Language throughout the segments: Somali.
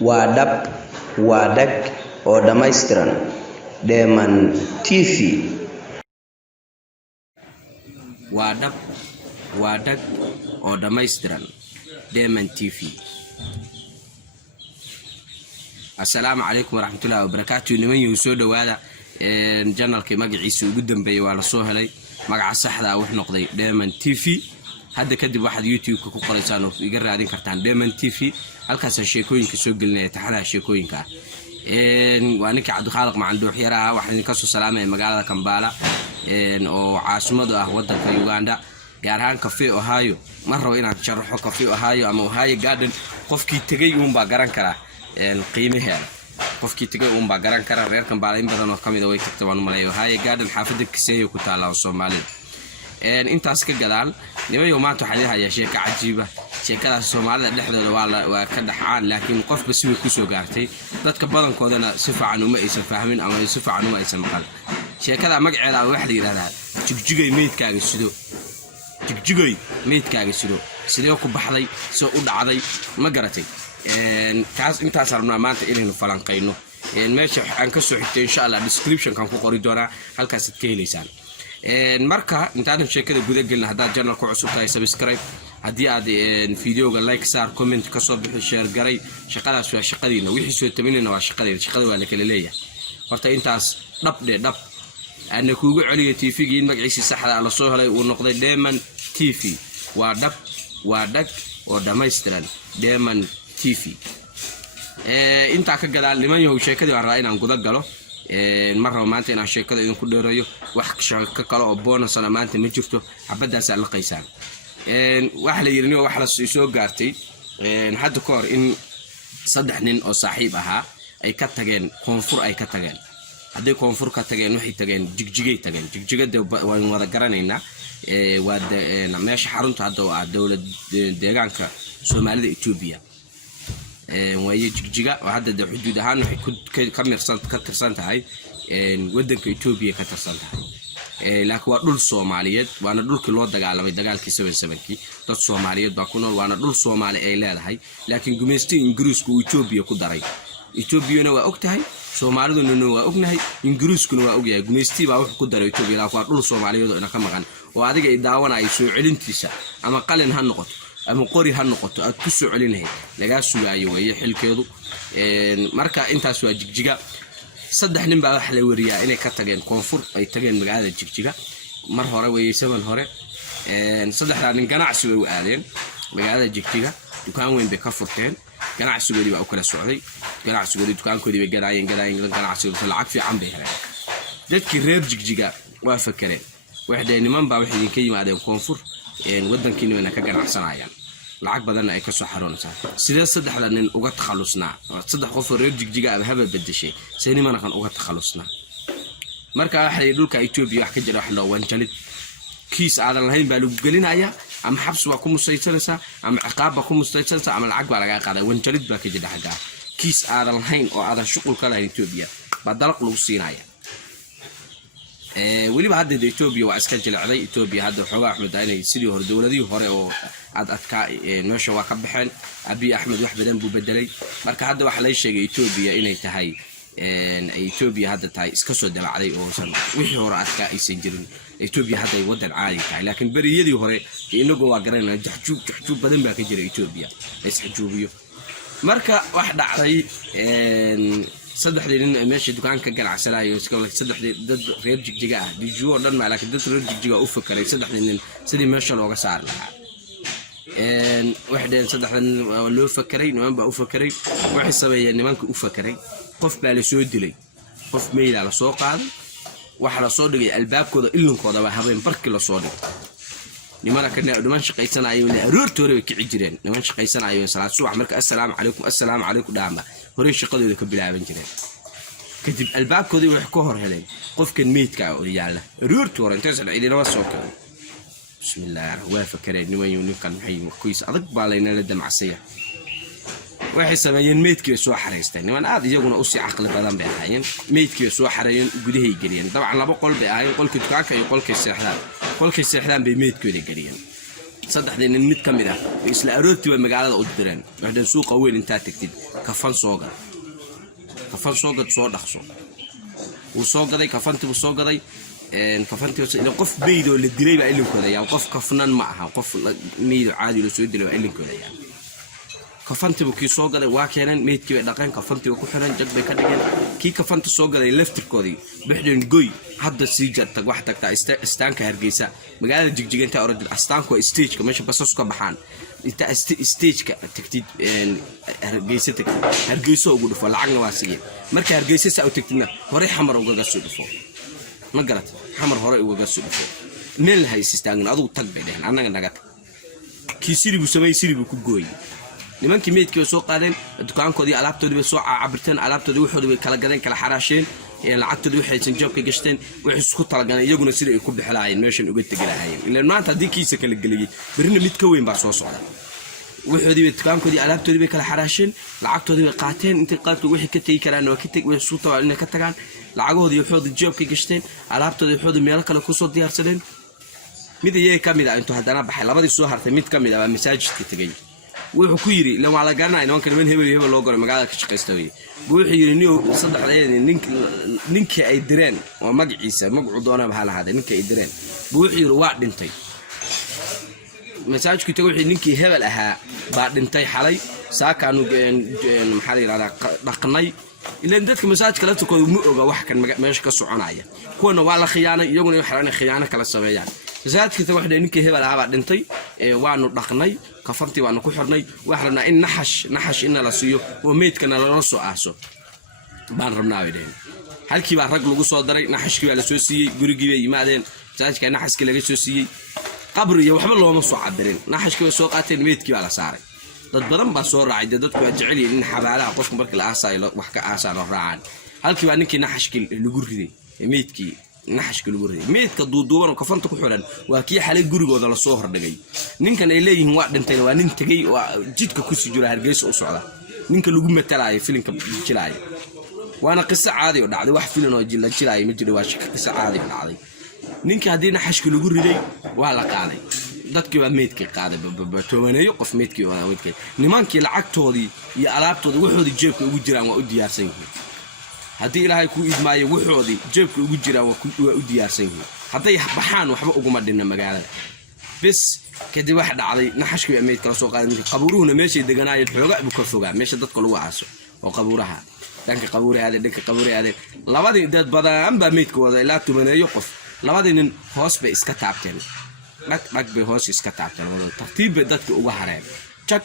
waa dhab waa dhag oo dhammaystiran Dheeman TV waa dhab waa dhag oo dhammaystiran Dheeman TV. Assalaamu calaykum waraxmatullaahi wabarakaatuh. niman yuu soo dhawaada channelka magaciisa ugu dambeeyay waa la soo helay magaca saxda ah wuxuu noqday Dheeman TV. hadda kadib waxaad YouTube ku qoraysaan oo iga raadin kartaan Dheeman TV halkaas sheekooyinka soo gelinaya taxanaha sheekooyinka waa ninka Cabdikhaaliq Macandoox yaraha waxaan idin ka soo salaamay magaalada Kampala oo caasimadu ah wadanka Uganda gaar ahaan Cafe Ohio ma rabo inaan sharaxo Cafe Ohio ama Ohio Garden qofkii tagay uun baa garan kara qiimaheeda qofkii tagay uun baa garan kara reer Kampala in badan oo kamid ah way tagtaan malay Ohio Garden xaafadda Kiseeyo ku taala Soomaaliya intaas ka gadaal nimayo maanta waxa leeyahay sheeko cajiib ah sheekada Soomaalida dhexdooda waa ka dhaxaan laakiin qofba si ku soo gaartay dadka badankoodana si fiican uma aysan fahmin ama si fiican uma aysan maqal sheekada magaceeda waxa la yiraahdaa jigjigay meedkaaga sido jigjigay meedkaaga sido sidoo ku baxday soo u dhacday ma garatay kaas intaas rabnaa maanta inaynu falanqeyno meesha aan ka soo xigtay insha Allah description kan ku qori doonaa halkaas ka heleysaan marka intaan sheekada gudaha galna hadaa channel ku cusub tahay subscribe hadii aad videoga like saar comment ka soo bixi share garay shaqadaas waa shaqadiina wixii soo taminayna waa shaqadeena shaqada waa la kala leeyahay horta intaas dhab ana kuugu celiyo TV-ga magaciisa saxda ah la soo helay uu noqday Dheeman TV waa dhab waa dhag oo dhammaystiran Dheeman TV inta ka gadaal niman yahow sheekadii waan rabaa inaan guda galo marra maanta inaan sheekada idin ku dheereeyo wax sheeko kale oo bonus ah maanta ma jirto xabadaas la qaysaan waxa la yirino wax la soo gaartay hadda koor in saddex nin oo saaxiib ahaa ay ka tageen koonfur ay ka tageen haday koonfur ka tageen waxay tageen jigjigay tageen jigjigada waan wada garanaynaa waa meesha xarunta hadda waa dawlad deegaanka Soomaalida Itoobiya way jigjiga hadda xuduud ahaan waxay ka tirsan tahay wadanka Itoobiya ka tirsan tahay laakiin waa dhul Soomaaliyeed waana dhulkii loo dagaalamay dagaalkii 77kii dad Soomaaliyeed baa ku nool waana dhul Soomaali ay leedahay laakiin gumeystii Ingiriisku Itoobiya ku daray Itoobiyana waa ogtahay Soomaaliduna waa ognahay Ingiriiskuna waa ogyahay gumeystii baa wax ku daray Itoobiya laakiin waa dhul Soomaaliyeed oo ina ka maqan oo adiga ay daawanay soo celintiisa ama qalin ha noqoto ama qori ha noqoto aad ku soo celinahay laga sugaayo way xilkeedu marka intaas waa jigjiga saddex nin baa wax la wariyaa inay ka tageen koonfur ay tageen magaalada jigjiga mar hore way saban hore saddexda nin ganacsi way u aadeen magaalada jigjiga dukaan weyn bay ka furteen ganacsigoodii baa u kala socday ganacsigoodii dukaankoodii bay garaayeen ganacsigoodii lacag fiican bay heleen dadkii reer jigjiga waa fakareen waxday niman baa wax idin ka yimaadeen koonfur wadankiina wana ka ganacsanayaan lacag badan ay ka soo xaroonaysaa sidee saddexda nin uga takhalusnaa saddex qof oo reer jigjiga ah haba bedeshay seeni kan uga takhalusnaa marka waxay dhulka Itoobiya wax ka jira wax loo wanjalid kiis aadan lahayn baa lagu gelinayaa ama xabs waa ku musaysanaysaa ama ciqaab baa ku musaysanaysaa ama lacag baa laga qaaday wanjalid baa ka jira xagaa kiis aadan lahayn oo aadan shuqul ka lahayn Itoobiya baa dalaq lagu siinaya waliba hadda Itoobiya waa iska jilacday Itoobiya hadda xogaa Axmed aynay sidii hore dawladii hore oo adka noosha waa ka baxeen Abiy Ahmed wax badan buu bedelay marka hadda waxa la sheegay Itoobiya inay tahay Itoobiya hadda tahay iska soo dalacday oo san wixii hore adka aysan jirin Itoobiya hadda ay wadan caadi tahay laakiin bariyadii hore inagu waa garanaa jaxjuub badan baa ka jira Itoobiya is xajuubiyo marka wax dhacday saddexdii nin meesha dukaanka ganacsanaayo saddexdii dad reer jigjiga ah dijuo dhan ma laakiin dad reer jigjiga u fakaray saddexdii nin sidii meesha looga saar lahaa waxdeen saddexdan loo fakaray niman baa u fakaray waxay sameeyeen nimanka u fakaray qof baa la soo dilay qof meeyla la soo qaaday waxa la soo dhigay albaabkooda ilinkooda waa habeen barkii la soo dhigay nimana niman shaqaysanayo aroortooda way kici jireen niman shaqaysanayo salaad subax marka assalaamu calaykum dhaama hore shaqadooda ka bilaaban jireen kadib albaabkoodii wax ka hor heleen qofkan meedka oo yaala aroortooda inta ciidina soo kacay bismillaah waa fakareen niman maxay kuys adag baa leena damacsaya waxay sameeyeen meedkii soo xareysteen niman aad iyaguna u sii aqli badan bay ahaayeen meedkii soo xareeyeen gudahay galiyeen dabcan laba qol bay ahaayeen qolka dukaanka iyo qolka seexdaan bay meedkooda galiyeen saddexdeen mid kamid ah isla aroortii magaalada u direen waxaan suuqa weyn inta tagtid kafan soogad soo dhaqso uu soo gaday kafantii soo gaday kafantii ila qof beedo la dilay baa ilinkooda yaa qof kafnan ma aha qof meedo caadi la soo dilay baa ilinkooda yaa kafantii buu soo gaday waa keenan meedkii bay dhaqan kafantii ku xiran jag bay ka dhigeen kii kafantii soo gaday laftirkoodii bixdeen goy hadda sii jartag wax tagta istaanka Hargeysa magaalada Jigjiga inta orod astaanku stage-ka meesha basas ka baxaan inta stage-ka tagtid Hargeysa ugu dhufo lacagna waa sigeen marka Hargeysa saa u tagtidna hore xamar uga soo dhufo ma garat xamar hore uga soo dhufo meel hayst istaagna aduu tag bay dheen anaga naga kii sirigu samay sirigu ku gooy nimankii meedkii soo qaadeen dukaankoodii alaabtoodii bay soo cabirteen alaabtoodii waxoodii bay kala gadeen kala xaraasheen lacagtoodii waxay sanjoobka gashteen waxay isku talagaleen iyaguna sida ay ku bixlaayeen meeshan uga tagalaayeen ilaa maanta hadii kiisa kala galiyay birina mid ka weyn baa soo socda waxoodii bay dukaankoodii alaabtoodii bay kala xaraasheen lacagtoodii bay qaateen intii qaadku wixii ka tagi karaan waa ka tag way soo tawaal inay ka tagaan lacagoodii waxoodii joobka gashteen alaabtoodii waxoodii meel kale ku soo diyaarsadeen mid iyaga kamid ah intuu hadana baxay labadii soo hartay mid kamid ah masaajidka tagay wuxuu ku yiri la wala garanay nimanka hebel loo goray magaalada ka shaqeystay wuxuu yiri saddexdeed ninkii ay direen oo magaciisa magacu doona waxa la haday ninkii ay direen wuxuu yiri waa dhintay masaajidku tago wixii ninkii hebel ahaa baa dhintay xalay saakaanu maxaa la yiraahdaa dhaqnay ilaa dadka masaajidka la tukado ma oga wax kan meesha ka soconaya kuwana waa la khiyaanay iyaguna waxay khiyaano kala sameeyaan masaajidka tago wixii ninkii hebel ahaa baa dhintay waanu dhaqnay kafantii waanu ku xirnay wax rabnaa in naxash in la siiyo oo meedkana la soo aaso baan rabnaa weedeen halkii baa rag lagu soo daray naxashkii baa la soo siiyay gurigii bay yimaadeen masaajidka naxaskii laga soo siiyay qabri iyo waxba looma soo cabirin naxashkii bay soo qaateen meedkii baa la saaray dad badan baa soo raacay dadku waa jecel yihiin in xabaalaha qofka markii la aasaayo wax ka aasaan oo raacaan halkii baa ninkii naxashkii lagu riday meedkii naxashka lagu riday meedka duuduuban oo kafanta ku xiran waa kii xalay gurigooda la soo hordhigay ninkan ay leeyihiin waa dhintay waa nin tagay waa jidka ku sii jira Hargeysa u socda ninka lagu matalay filimka jilaay waana qiso caadi oo dhacday wax filim oo jilaay ma jiro waa qiso caadi oo dhacday ninka hadii naxashka lagu riday waa la qaaday dadkii waa meedkii qaaday toobaneeyo qof meedkii waa wadkay nimankii lacagtoodii iyo alaabtoodii waxoodii jeebka ugu jiraan waa u diyaarsan yihiin hadii ilaahay ku idmaayo wuxoodii jeebka ugu jira waa u diyaarsan yihiin haday baxaan waxba ugu madhina magaalada bas kadib wax dhacday naxashkii ameed kala soo qaaday qabuuruhuna meeshay deganaayeen xooga abu ka fogaa meesha dadka lagu aaso oo qabuuraha danka qabuuraha labadii dad badan baa meedka wada ilaa tumaneeyo qof labadii nin hoos bay iska taabteen dhag bay hoos iska taabteen wada tartiib bay dadka uga hareen jak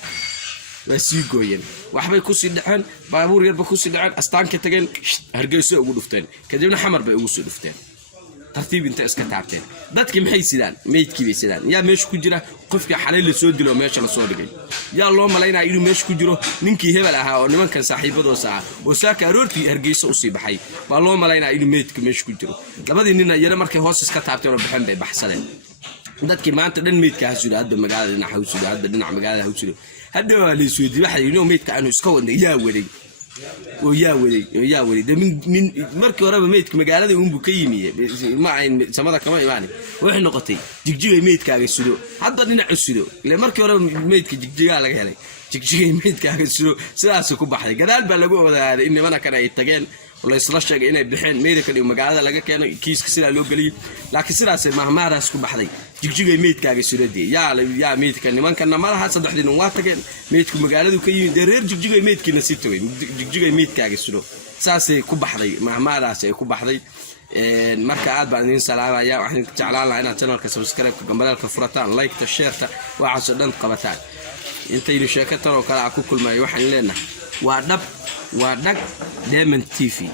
وسي gooyeen waxbay ku sii dhaceen baabuur yarba ku sii dhaceen astaanka tageen Hargeysa ugu dhufteen kadibna xamar bay ugu soo dhufteen tartiib inta iska taabteen dadkii maxay sidaan meedkii bay sidaan yaa meesha ku jira qofkii xalay la soo dilo meesha la soo dhigay yaa loo maleynaa inuu meesha ku jiro ninkii hebel ahaa oo nimankan saaxiibadoosa ah oo saaka aroortii Hargeysa u sii baxay baa loo maleynaa inuu meedka meesha ku jiro labadii nin yara markay hoos iska taabteen oo baxan bay baxsadeen dadkii maanta dhan meedka hasuuda hadda magaalada dhinaca hawsuuda hadda dhinaca magaalada hawsuuda hadda waa la soo diiday inuu meedka aanu iska wadnay yaa waday min markii horeba meedka magaalada uu ka yimiyay ma ay samada kama iimaan waxay noqotay Jigjiga meedkaaga sudo hadda dhinaca sudo ilaa markii horeba meedka Jigjiga laga helay Jigjiga meedkaaga sudo sidaas ku baxday gadaal baa lagu wadaaday in nimana kana ay tageen wala isla sheegay inay bixeen meedka dhig magaalada laga keenay kiiska sida loo galiyay laakiin sidaas mahmaaraas ku baxday Jigjiga meedkaaga suradii yaa meedka nimankana malaha saddexdii waa tageen meedku magaaladu ka yimid reer Jigjiga meedkiina si tagay Jigjiga meedkaaga sudo saasay ku baxday mahmaaraas ay ku baxday marka aad baan idin salaamaya waxaan jeclaan lahaa inaad channelka subscribe-ka gambalaalka furataan like-ta share-ta waxaas dhan qabataan intaynu sheekatan oo kala ku kulmay waxaan leenahay waa dhag Diamond TV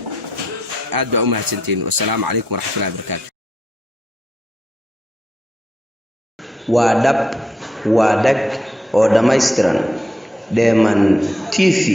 aad baa u mahadsantiin wassalaamu calaykum waraxmatullaahi wabarakaatuh waa dhag oo dhameystiran Diamond TV